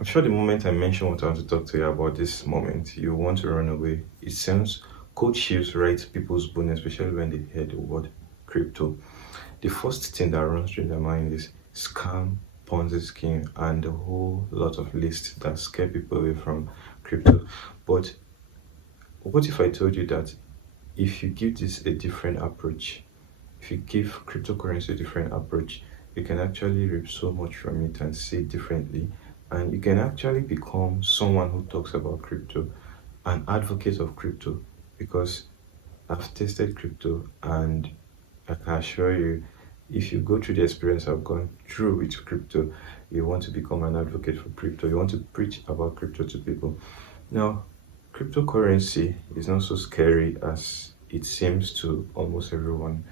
I'm sure the moment I mention what I want to talk to you about this moment, you want to run away. It sounds cold chills right people's bones, especially when they hear the word crypto. The first thing that runs through their mind is scam, Ponzi scheme, and a whole lot of lists that scare people away from crypto. But what if I told you that if you give this a different approach, if you give cryptocurrency a different approach, you can actually reap so much from it and see it differently. And you can actually become someone who talks about crypto, an advocate of crypto, because I've tested crypto and I can assure you, if you go through the experience I've gone through with crypto, you want to become an advocate for crypto. You want to preach about crypto to people. Now, cryptocurrency is not so scary as it seems to almost everyone.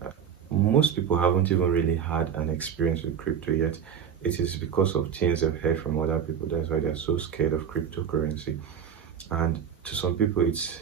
Uh, Most people haven't even really had an experience with crypto yet. It is because of things they've heard from other people. That's why they're so scared of cryptocurrency. And to some people, it's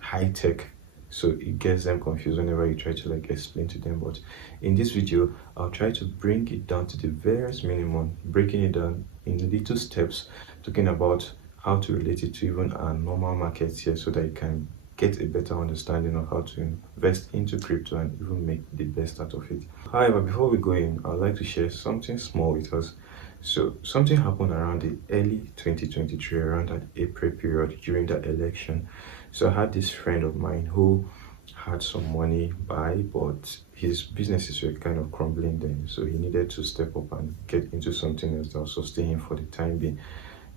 high tech, so it gets them confused whenever you try to like explain to them. But in this video, I'll try to bring it down to the very minimum, breaking it down in little steps, talking about how to relate it to even our normal markets here so that you can get a better understanding of how to invest into crypto and even make the best out of it. However, before we go in, I'd like to share something small with us. So something happened around the early 2023, around that April period during the election. So I had this friend of mine who had some money by, but his businesses were kind of crumbling then. So he needed to step up and get into something else that will sustain him for the time being.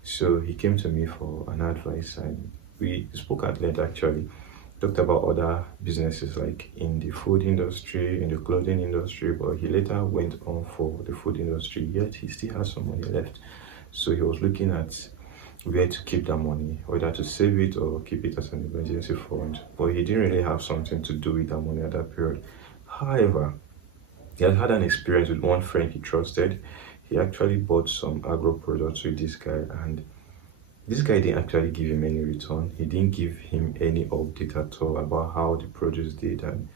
So he came to me for an advice and we spoke at length actually. Talked about other businesses like in the food industry, in the clothing industry, but he later went on for the food industry, yet he still has some money left. So he was looking at where to keep that money, whether to save it or keep it as an emergency fund. But he didn't really have something to do with that money at that period. However, he had had an experience with one friend he trusted. He actually bought some agro products with this guy, and this guy didn't actually give him any return. He didn't give him any update at all about how the produce did, and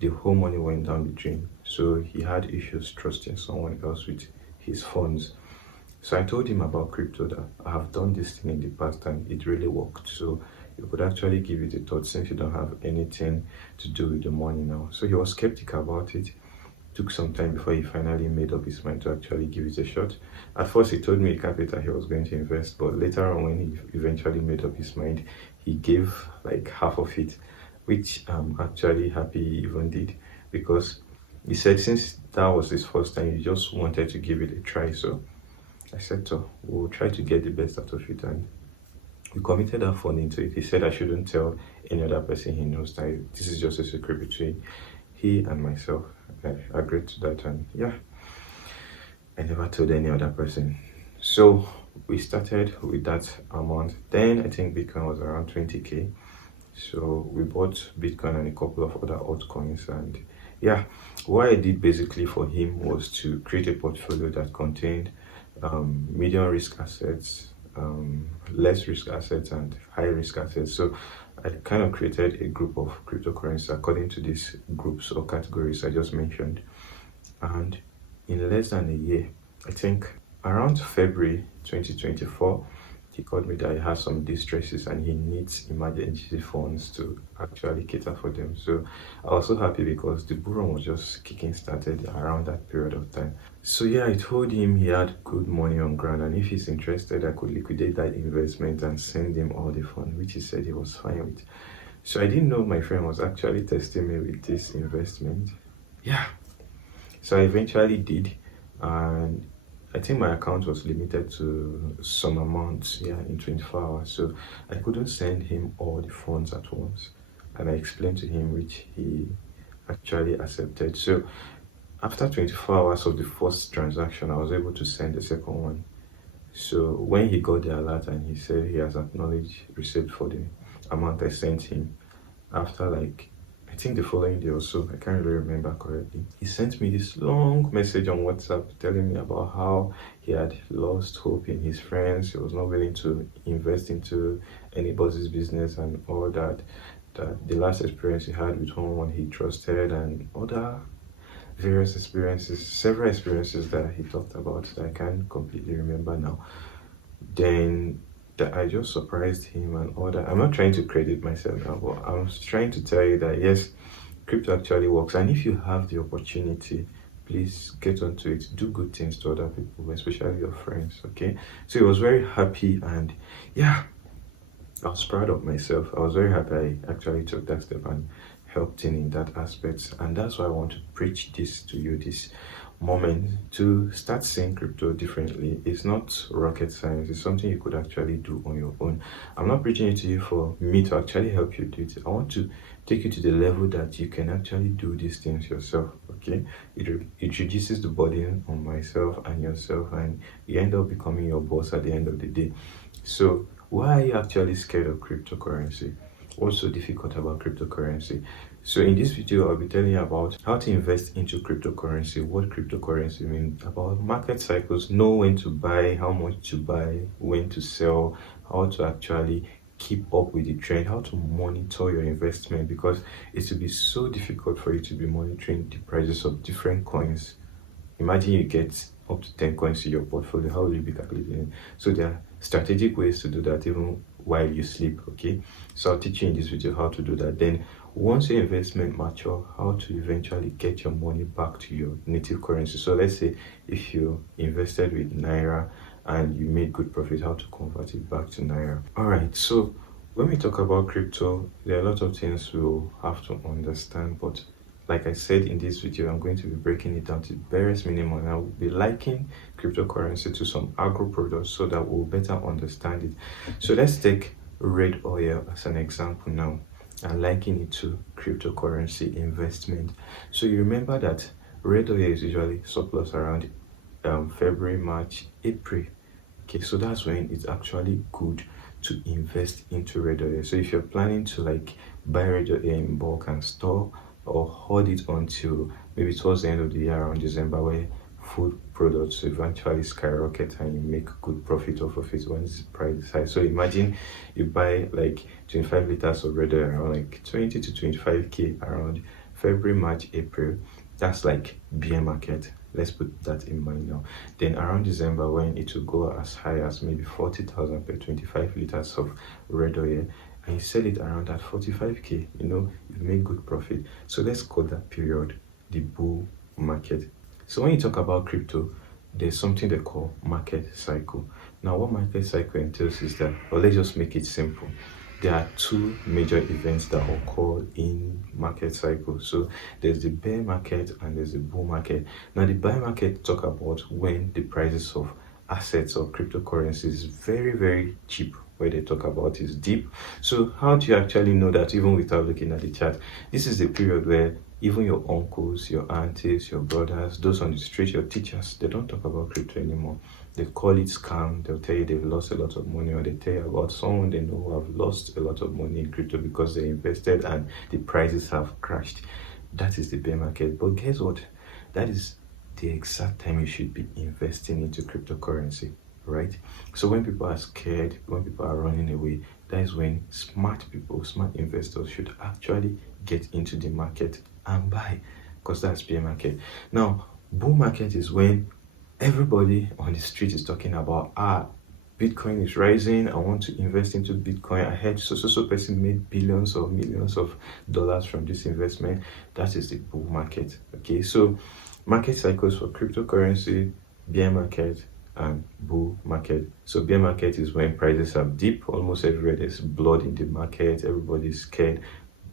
the whole money went down the drain. So he had issues trusting someone else with his funds. So I told him about crypto, that I have done this thing in the past and it really worked. So you could actually give it a thought since you don't have anything to do with the money now. So he was skeptical about it. Took some time before he finally made up his mind to actually give it a shot. At first, he told me a capital he was going to invest, but later on, when he eventually made up his mind, he gave like half of it, which I'm actually happy he even did, because he said since that was his first time, he just wanted to give it a try. So I said, so we'll try to get the best out of it, and we committed that fund into it. He said I shouldn't tell any other person he knows that this is just a secret between he and myself. I agreed to that, and yeah, I never told any other person. So we started with that amount. Then I think Bitcoin was around 20k. So we bought Bitcoin and a couple of other altcoins, and yeah, what I did basically for him was to create a portfolio that contained medium risk assets, less risk assets, and high risk assets. So I kind of created a group of cryptocurrencies according to these groups or categories I just mentioned. And in less than a year, I think around February 2024, he called me that he has some distresses and he needs emergency funds to actually cater for them. So I was so happy because the bull run was just kicking started around that period of time. So yeah, I told him he had good money on ground and if he's interested, I could liquidate that investment and send him all the funds, which he said he was fine with. So I didn't know my friend was actually testing me with this investment. Yeah, so I eventually did, and I think my account was limited to some amount, yeah, in 24 hours. So I couldn't send him all the funds at once. And I explained to him, which he actually accepted. So after 24 hours of the first transaction, I was able to send the second one. So when he got the alert and he said he has acknowledged receipt for the amount I sent him, after like I think the following day or so, I can't really remember correctly, he sent me this long message on WhatsApp telling me about how he had lost hope in his friends. He was not willing to invest into anybody's business and all that. That the last experience he had with someone he trusted and other various experiences, several experiences that he talked about that I can't completely remember now. Then that I just surprised him and all that. I'm not trying to credit myself now, but I'm trying to tell you that yes, crypto actually works. And if you have the opportunity, please get onto it. Do good things to other people, especially your friends. Okay. So he was very happy, and yeah, I was proud of myself. I was very happy I actually took that step and helped in that aspect. And that's why I want to preach this to you this moment, to start seeing crypto differently. It's not rocket science, it's something you could actually do on your own. I'm not preaching it to you for me to actually help you do it. I want to take you to the level that you can actually do these things yourself. Okay, it reduces the burden on myself and yourself, and you end up becoming your boss at the end of the day. So why are you actually scared of cryptocurrency? What's so difficult about cryptocurrency? So in this video, I'll be telling you about how to invest into cryptocurrency, what cryptocurrency means, about market cycles, know when to buy, how much to buy, when to sell, how to actually keep up with the trend, how to monitor your investment, because it will be so difficult for you to be monitoring the prices of different coins. Imagine you get up to 10 coins in your portfolio, how will you be calculating it? So there are strategic ways to do that even while you sleep. Okay, so I'll teach you in this video how to do that. Then once your investment mature, how to eventually get your money back to your native currency. So let's say if you invested with naira and you made good profit, how to convert it back to naira. All right, so when we talk about crypto, there are a lot of things we'll have to understand, but like I said in this video, I'm going to be breaking it down to barest minimum, and I will be likening cryptocurrency to some agro products so that we'll better understand it. So let's take red oil as an example now and liken it to cryptocurrency investment. So you remember that red oil is usually surplus around February, March, April. Okay, so that's when it's actually good to invest into red oil. So if you're planning to like buy red oil in bulk and store, or hold it until maybe towards the end of the year around December, where food products eventually skyrocket and you make good profit off of it once price is high. So imagine you buy like 25 liters of red oil around like 20 to 25k around February, March, April. That's like bear market. Let's put that in mind now. Then around December, when it will go as high as maybe 40,000 per 25 liters of red oil, and you sell it around that 45k, you've made good profit. So let's call that period the bull market. So when you talk about crypto, there's something they call market cycle. Now what market cycle entails is that, or let's just make it simple, there are two major events that occur in market cycle. So there's the bear market and there's the bull market. Now the bear market talk about when the prices of assets or cryptocurrencies is very, very cheap, where they talk about is deep. So how do you actually know that even without looking at the chart? This is the period where even your uncles, your aunties, your brothers, those on the street, your teachers, they don't talk about crypto anymore. They call it scam. They'll tell you they've lost a lot of money, or they tell you about someone they know who have lost a lot of money in crypto because they invested and the prices have crashed. That is the bear market. But guess what? That is the exact time you should be investing into cryptocurrency, right? So when people are scared, when people are running away, that is when smart people, smart investors should actually get into the market and buy, because that's bear market. Now bull market is when everybody on the street is talking about, Bitcoin is rising, I want to invest into Bitcoin, I heard so person made billions or millions of dollars from this investment. That is the bull market. Okay, so market cycles for cryptocurrency: bear market and bull market. So bear market is when prices are deep, almost everywhere there's blood in the market, everybody's scared.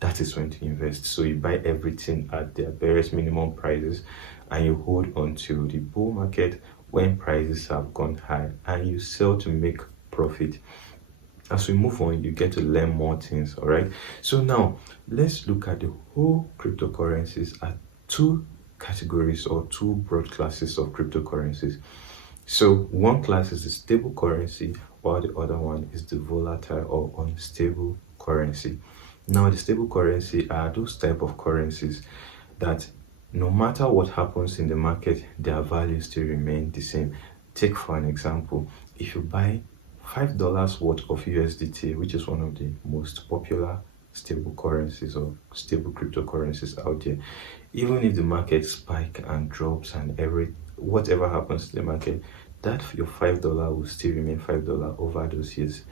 That is when to invest. So you buy everything at their barest minimum prices and you hold on to the bull market when prices have gone high, and you sell to make profit. As we move on, you get to learn more things. All right, so now let's look at the whole cryptocurrencies at two categories or two broad classes of cryptocurrencies. So one class is the stable currency, while the other one is the volatile or unstable currency. Now the stable currency are those type of currencies that no matter what happens in the market, their value still remain the same. Take for an example, if you buy $5 worth of USDT, which is one of the most popular stable currencies or stable cryptocurrencies out there, even if the market spike and drops and whatever happens to the market, that your $5 will still remain $5 over those years.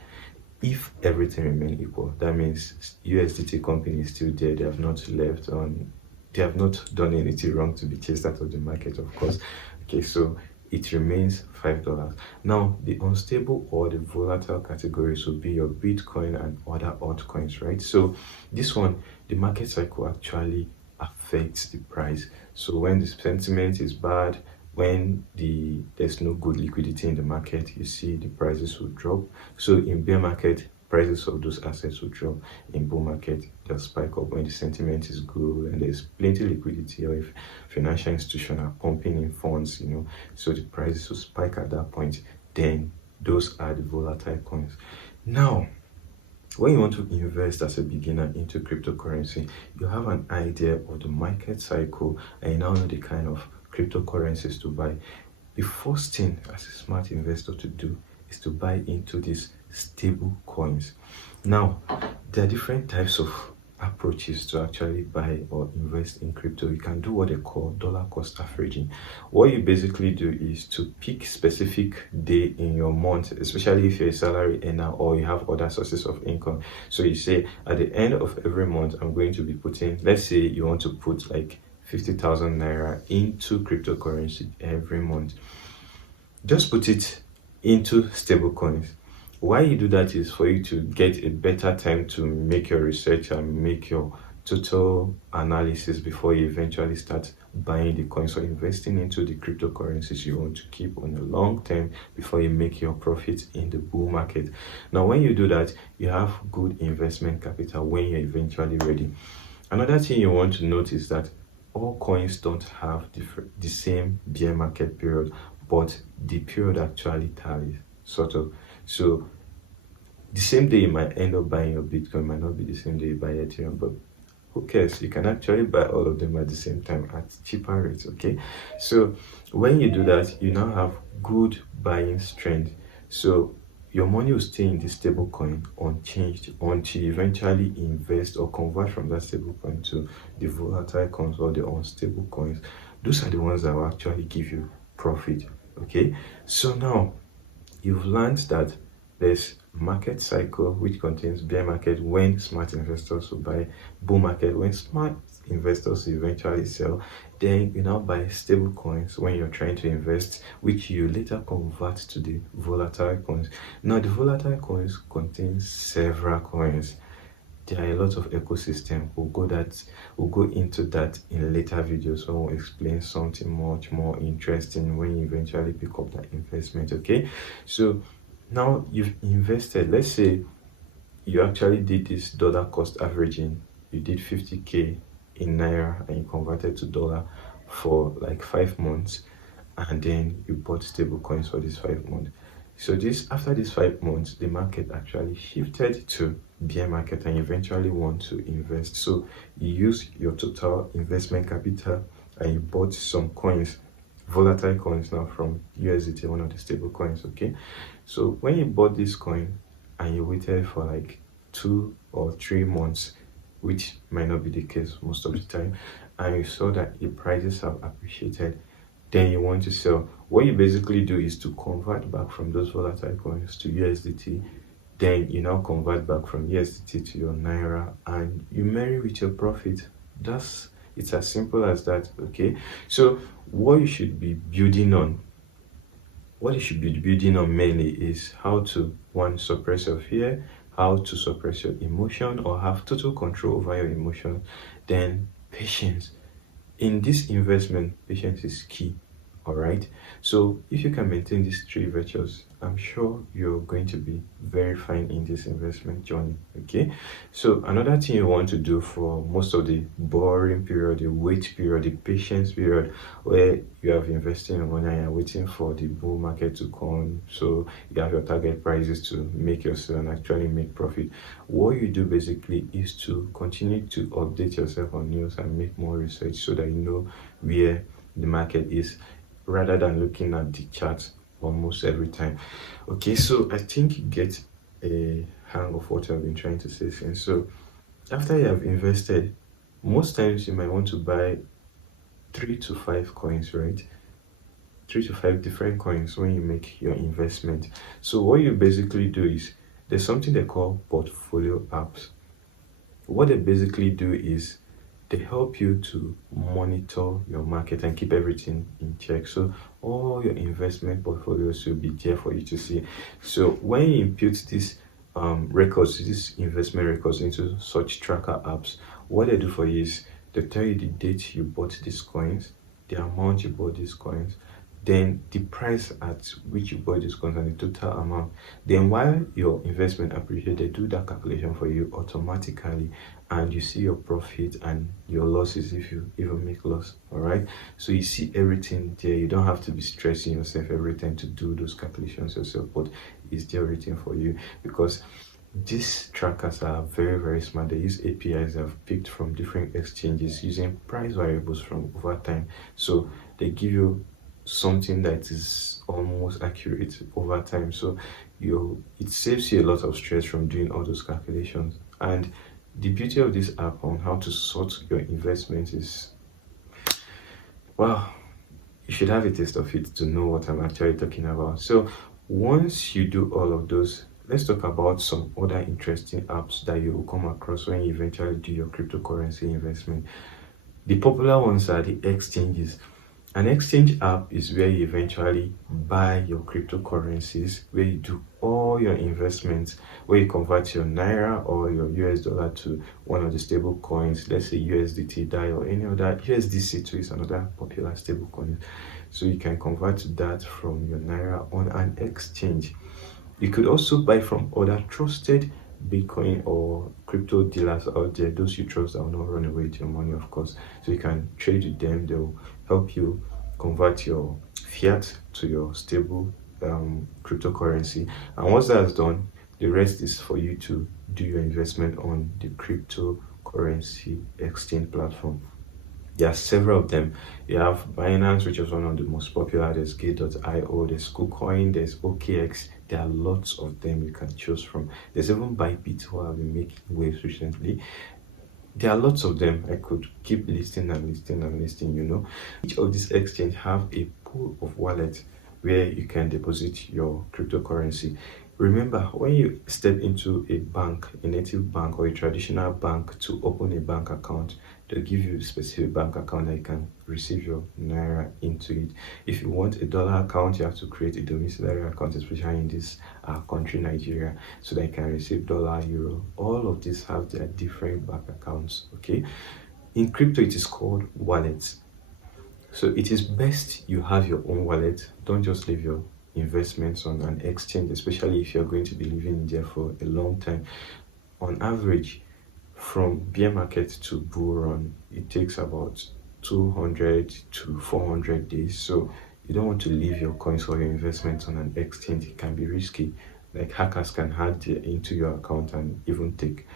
If everything remain equal, that means USDT company is still there. They have not left on, they have not done anything wrong to be chased out of the market, of course. Okay, so it remains $5. Now, the unstable or the volatile categories will be your Bitcoin and other altcoins, right? So this one, the market cycle actually affects the price. So when the sentiment is bad, when there's no good liquidity in the market, you see the prices will drop. So in bear market, prices of those assets will drop. In bull market, they'll spike up when the sentiment is good and there's plenty liquidity, or if financial institutions are pumping in funds, so the prices will spike at that point. Then those are the volatile coins. Now, when you want to invest as a beginner into cryptocurrency, you have an idea of the market cycle and you now know the kind of cryptocurrencies to buy. The first thing as a smart investor to do is to buy into these stable coins. Now, there are different types of approaches to actually buy or invest in crypto. You can do what they call dollar cost averaging. What you basically do is to pick specific day in your month, especially if you're a salary earner or you have other sources of income. So you say at the end of every month, I'm going to be putting, let's say you want to put like 50,000 naira into cryptocurrency every month. Just put it into stable coins. Why you do that is for you to get a better time to make your research and make your total analysis before you eventually start buying the coins or investing into the cryptocurrencies you want to keep on a long term before you make your profits in the bull market. Now, when you do that, you have good investment capital when you're eventually ready. Another thing you want to note is that all coins don't have the same bear market period, but the period actually tallies, sort of. So the same day you might end up buying your Bitcoin might not be the same day you buy Ethereum, but who cares? You can actually buy all of them at the same time at cheaper rates, okay? So when you do that, you now have good buying strength. So your money will stay in the stable coin unchanged until you eventually invest or convert from that stable coin to the volatile coins or the unstable coins. Those are the ones that will actually give you profit, okay? So now you've learned that there's market cycle, which contains bear market when smart investors will buy, bull market when smart investors will eventually sell. Then you now buy stable coins when you're trying to invest, which you later convert to the volatile coins. Now the volatile coins contain several coins. There are a lot of ecosystem. We'll go into that in later videos when we'll explain something much more interesting when you eventually pick up that investment, okay? So now you've invested. Let's say you actually did this dollar cost averaging. You did 50K in naira and you converted to dollar for like 5 months, and then you bought stable coins for this 5 months. So after these 5 months, the market actually shifted to bear market and you eventually want to invest. So you use your total investment capital and you bought some coins, volatile coins now from USDT, one of the stable coins, okay? So when you bought this coin and you waited for like 2 or 3 months, which might not be the case most of the time, and you saw that the prices have appreciated, then you want to sell. What you basically do is to convert back from those volatile coins to USDT. Then you now convert back from USDT to your naira and you marry with your profit. It's as simple as that, okay? So what you should be building on mainly is how to, one, suppress your fear, how to suppress your emotion or have total control over your emotion. Then patience. In this investment, patience is key. All right, so if you can maintain these 3 virtues, I'm sure you're going to be very fine in this investment journey, okay? So another thing you want to do for most of the boring period, the wait period, the patience period, where you have invested in money and you're waiting for the bull market to come, so you have your target prices to make your sale and actually make profit. What you do basically is to continue to update yourself on news and make more research so that you know where the market is, rather than looking at the chart almost every time. Okay, so I think you get a hang of what I've been trying to say since. So after you have invested, most times you might want to buy 3 to 5 coins, right? 3 to 5 different coins when you make your investment. So what you basically do is there's something they call portfolio apps. What they basically do is they help you to monitor your market and keep everything in check. So all your investment portfolios will be there for you to see. So when you input these records, these investment records into such tracker apps, what they do for you is they tell you the date you bought these coins, the amount you bought these coins, then the price at which you bought these coins and the total amount. Then while your investment appreciates, they do that calculation for you automatically, and you see your profit and your losses if you even make loss. All right, so you see everything there. You don't have to be stressing yourself every time to do those calculations yourself, but it's there written for you, because these trackers are very, very smart. They use APIs they've picked from different exchanges using price variables from over time. So they give you something that is almost accurate over time. So it saves you a lot of stress from doing all those calculations. And the beauty of this app on how to sort your investments is, well, you should have a taste of it to know what I'm actually talking about. So once you do all of those, let's talk about some other interesting apps that you will come across when you eventually do your cryptocurrency investment. The popular ones are the exchanges. An exchange app is where you eventually buy your cryptocurrencies, where you do all your investments, where you convert your Naira or your US dollar to one of the stable coins, let's say USDT DAI or any other. USDC too is another popular stable coin. So you can convert that from your Naira on an exchange. You could also buy from other trusted Bitcoin or crypto dealers out there, those you trust that will not run away with your money, of course. So you can trade with them. They'll help you convert your fiat to your stable cryptocurrency. And once that's done, the rest is for you to do your investment on the cryptocurrency exchange platform. There are several of them. You have Binance, which is one of the most popular. There's Gate.io, there's KuCoin, there's OKX. There are lots of them you can choose from. There's even Bybit, who have been making waves recently. There are lots of them. I could keep listing and listing and listing, you know. Each of these exchanges have a pool of wallets where you can deposit your cryptocurrency. Remember, when you step into a bank, a native bank or a traditional bank to open a bank account, they'll give you a specific bank account that you can receive your Naira into it. If you want a dollar account, you have to create a domiciliary account, especially in this country, Nigeria, so that you can receive dollar, euro. All of these have their different bank accounts, okay? In crypto, it is called wallets. So it is best you have your own wallet. Don't just leave your investments on an exchange, especially if you're going to be living in there for a long time. On average, from bear market to bull run, it takes about 200 to 400 days. So you don't want to leave your coins or your investments on an exchange. It can be risky. Like hackers can hack into your account and even take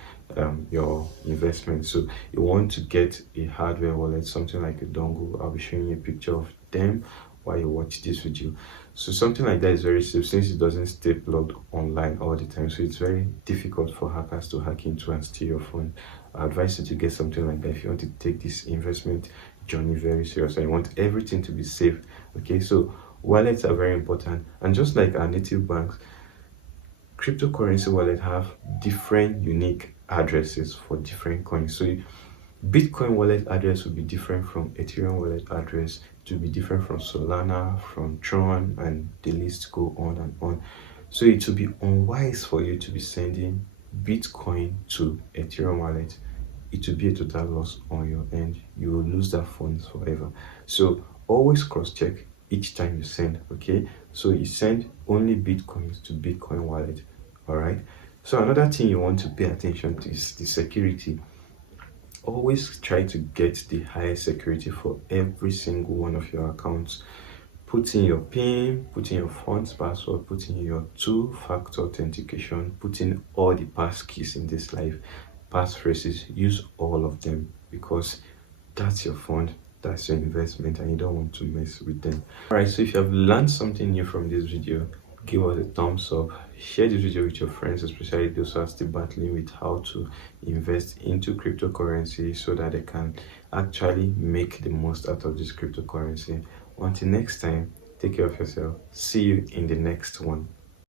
your investment. So you want to get a hardware wallet, something like a dongle. I'll be showing you a picture of them while you watch this video. So something like that is very safe since it doesn't stay plugged online all the time. So it's very difficult for hackers to hack into and steal your phone. I advise you to get something like that if you want to take this investment journey very seriously. You want everything to be safe. Okay, so wallets are very important. And just like our native banks, cryptocurrency wallet have different unique addresses for different coins. So Bitcoin wallet address will be different from Ethereum wallet address, to be different from Solana, from Tron, and the list go on and on. So it will be unwise for you to be sending Bitcoin to Ethereum wallet. It will be a total loss on your end. You will lose that funds forever. So always cross-check each time you send, okay? So you send only Bitcoins to Bitcoin wallet, all right? So another thing you want to pay attention to is the security. Always try to get the highest security for every single one of your accounts. Put in your PIN, put in your funds password, put in your two-factor authentication, put in all the pass keys in this life, passphrases. Use all of them, because that's your fund, that's your investment, and you don't want to mess with them. All right, so if you have learned something new from this video, give us a thumbs up, share this video with your friends, especially those who are still battling with how to invest into cryptocurrency so that they can actually make the most out of this cryptocurrency. Until next time, Take care of yourself. See you in the next one.